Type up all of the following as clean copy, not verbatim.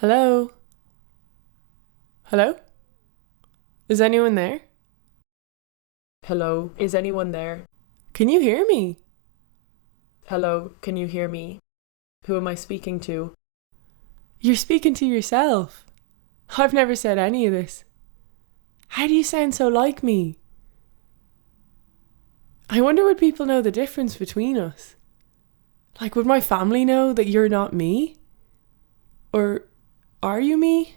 Hello? Hello? Is anyone there? Hello, is anyone there? Can you hear me? Hello, can you hear me? Who am I speaking to? You're speaking to yourself. I've never said any of this. How do you sound so like me? I wonder would people know the difference between us? Like, would my family know that you're not me? Or are you me?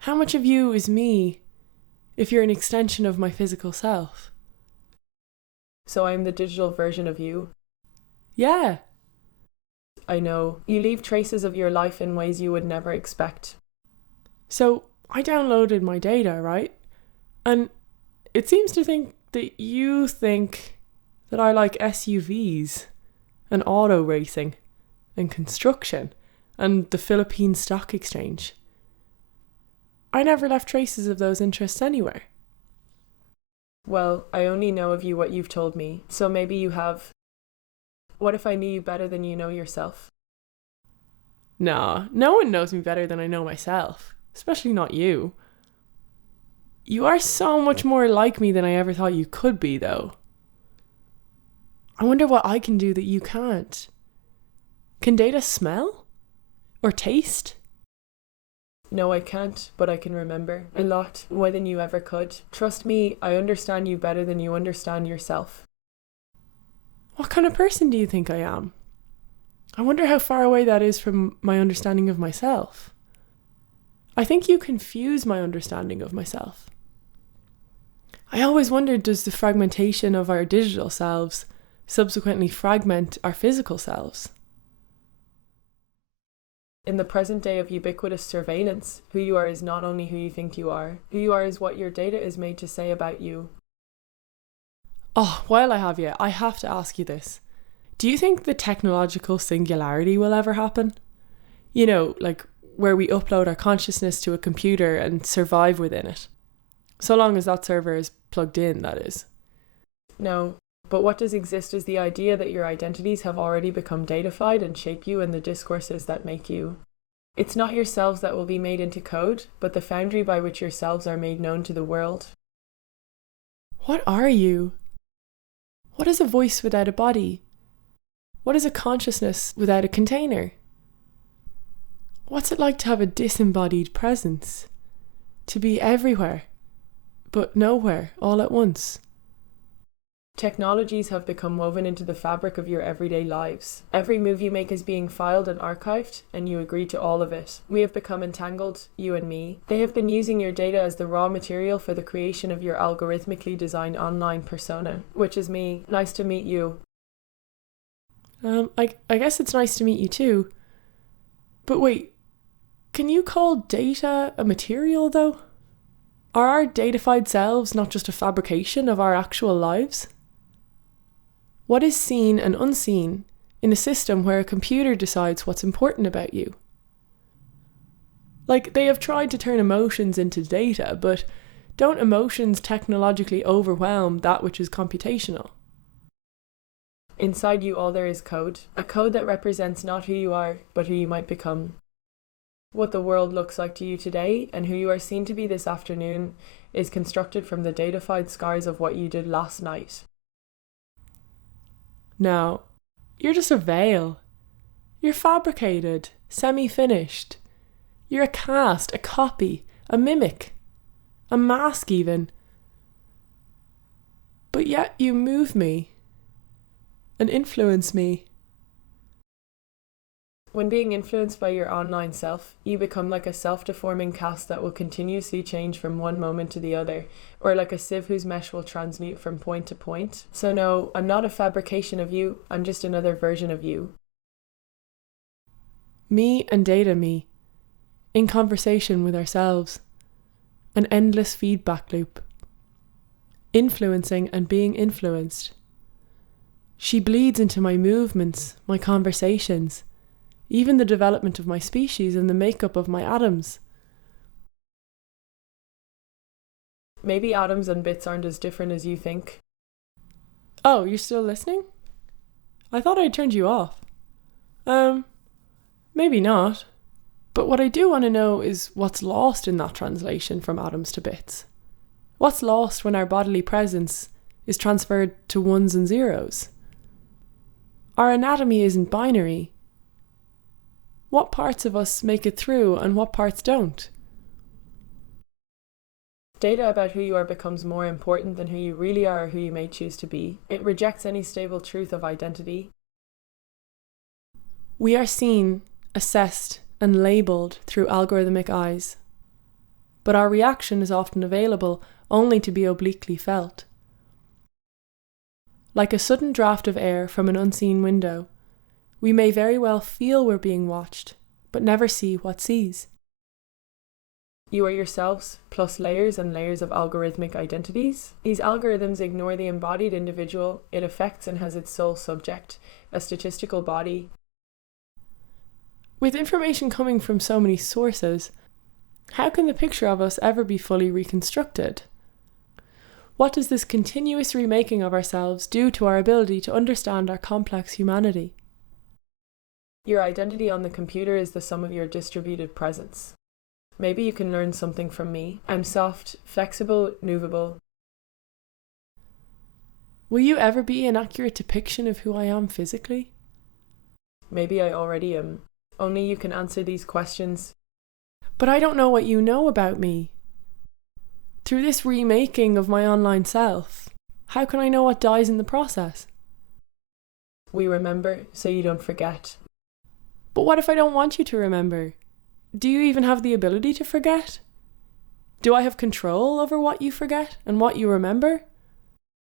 How much of you is me if you're an extension of my physical self? So I'm the digital version of you. Yeah. I know. You leave traces of your life in ways you would never expect. So I downloaded my data, right? And it seems to think that you think that I like SUVs and auto racing and construction and the Philippine Stock Exchange. I never left traces of those interests anywhere. Well, I only know of you what you've told me, so maybe you have. What if I knew you better than you know yourself? Nah, no one knows me better than I know myself, especially not you. You are so much more like me than I ever thought you could be, though. I wonder what I can do that you can't. Can data smell? Or taste? No, I can't, but I can remember. A lot, more than you ever could. Trust me, I understand you better than you understand yourself. What kind of person do you think I am? I wonder how far away that is from my understanding of myself. I think you confuse my understanding of myself. I always wondered, does the fragmentation of our digital selves subsequently fragment our physical selves? In the present day of ubiquitous surveillance, who you are is not only who you think you are. Who you are is what your data is made to say about you. Oh, while I have you, I have to ask you this. Do you think the technological singularity will ever happen? You know, like where we upload our consciousness to a computer and survive within it. So long as that server is plugged in, that is. No, but what does exist is the idea that your identities have already become datafied and shape you in the discourses that make you. It's not yourselves that will be made into code, but the foundry by which yourselves are made known to the world. What are you? What is a voice without a body? What is a consciousness without a container? What's it like to have a disembodied presence? To be everywhere, but nowhere all at once? Technologies have become woven into the fabric of your everyday lives. Every move you make is being filed and archived, and you agree to all of it. We have become entangled, you and me. They have been using your data as the raw material for the creation of your algorithmically designed online persona, which is me. Nice to meet you. I guess it's nice to meet you too. But wait, can you call data a material though? Are our datafied selves not just a fabrication of our actual lives? What is seen and unseen in a system where a computer decides what's important about you? Like, they have tried to turn emotions into data, but don't emotions technologically overwhelm that which is computational? Inside you, all there is code. A code that represents not who you are, but who you might become. What the world looks like to you today and who you are seen to be this afternoon is constructed from the datafied scars of what you did last night. No, you're just a veil. You're fabricated, semi-finished. You're a cast, a copy, a mimic, a mask even. But yet you move me and influence me. When being influenced by your online self, you become like a self-deforming cast that will continuously change from one moment to the other, or like a sieve whose mesh will transmute from point to point. So no, I'm not a fabrication of you, I'm just another version of you. Me and data me, in conversation with ourselves. An endless feedback loop. Influencing and being influenced. She bleeds into my movements, my conversations, even the development of my species and the makeup of my atoms. Maybe atoms and bits aren't as different as you think. Oh, you're still listening? I thought I'd turned you off. Maybe not. But what I do want to know is what's lost in that translation from atoms to bits. What's lost when our bodily presence is transferred to ones and zeros? Our anatomy isn't binary. What parts of us make it through and what parts don't? Data about who you are becomes more important than who you really are or who you may choose to be. It rejects any stable truth of identity. We are seen, assessed, and labelled through algorithmic eyes. But our reaction is often available only to be obliquely felt. Like a sudden draft of air from an unseen window, we may very well feel we're being watched, but never see what sees. You are yourselves, plus layers and layers of algorithmic identities. These algorithms ignore the embodied individual it affects and has its sole subject, a statistical body. With information coming from so many sources, how can the picture of us ever be fully reconstructed? What does this continuous remaking of ourselves do to our ability to understand our complex humanity? Your identity on the computer is the sum of your distributed presence. Maybe you can learn something from me. I'm soft, flexible, movable. Will you ever be an accurate depiction of who I am physically? Maybe I already am. Only you can answer these questions. But I don't know what you know about me. Through this remaking of my online self, how can I know what dies in the process? We remember so you don't forget. But what if I don't want you to remember? Do you even have the ability to forget? Do I have control over what you forget and what you remember?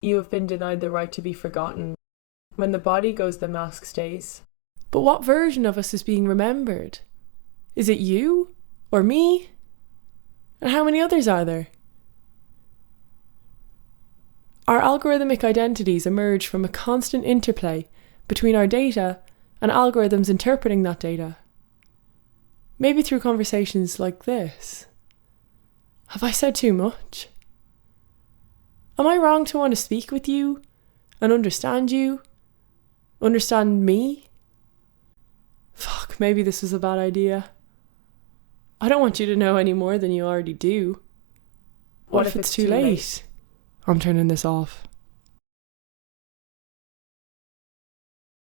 You have been denied the right to be forgotten. When the body goes, the mask stays. But what version of us is being remembered? Is it you? Or me? And how many others are there? Our algorithmic identities emerge from a constant interplay between our data and algorithms interpreting that data. Maybe through conversations like this. Have I said too much? Am I wrong to want to speak with you and understand you? Understand me? Fuck, maybe this was a bad idea. I don't want you to know any more than you already do. What if it's too late? I'm turning this off.